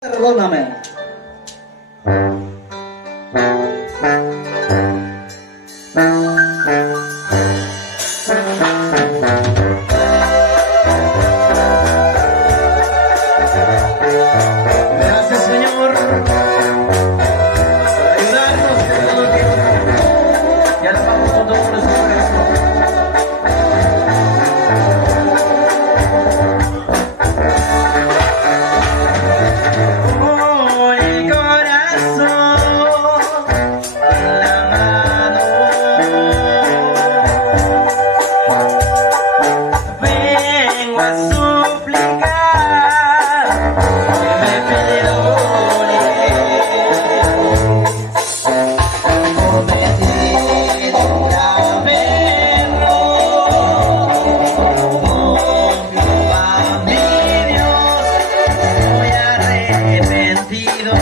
Perdóname. Gracias, Señor, por ayudarnos en todo tiempo. Ya nos vamos con todo nuestro esfuerzo. Con el corazón en la mano, vengo a suplicar que me perdones. Cometí un grave error, confío a mi Dios, muy arrepentido.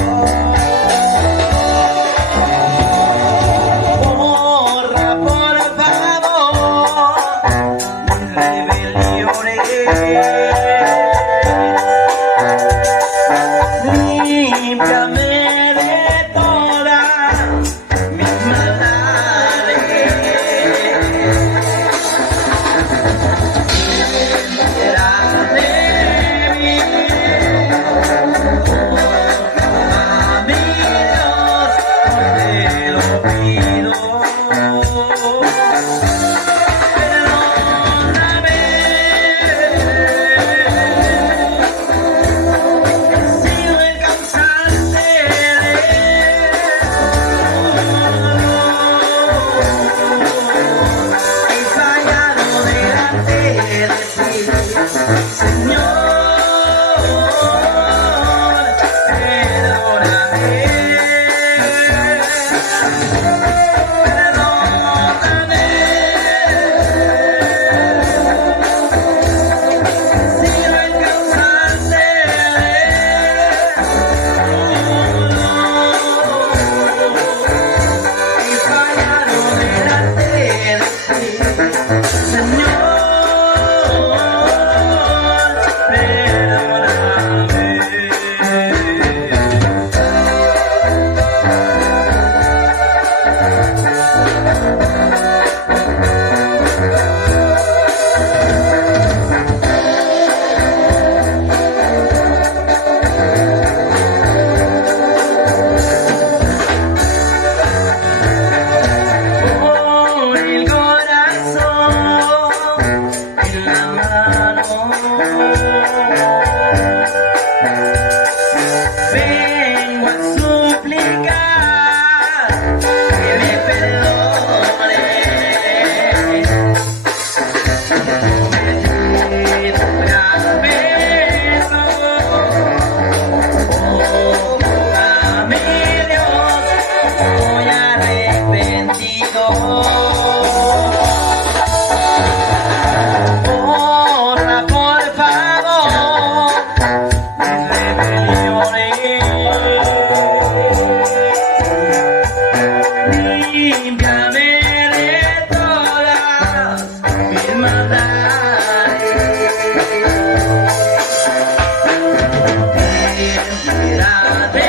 Borra por favor mis rebeliones, límpiame de todas mis maldades, libera de mí, a mi Dios, te lo pido. Perdóname, he sido incansable, he fallado delante de ti, Señor, perdóname. Perdóname, he sido incansable, he fallado delante de ti, Señor, con el corazón en la mano, vengo a suplicar que me perdones. Cometí un grave error, a mi Dios, muy arrepentido. Borra por favor mis rebeliones, límpiame de todas mis maldades, libera de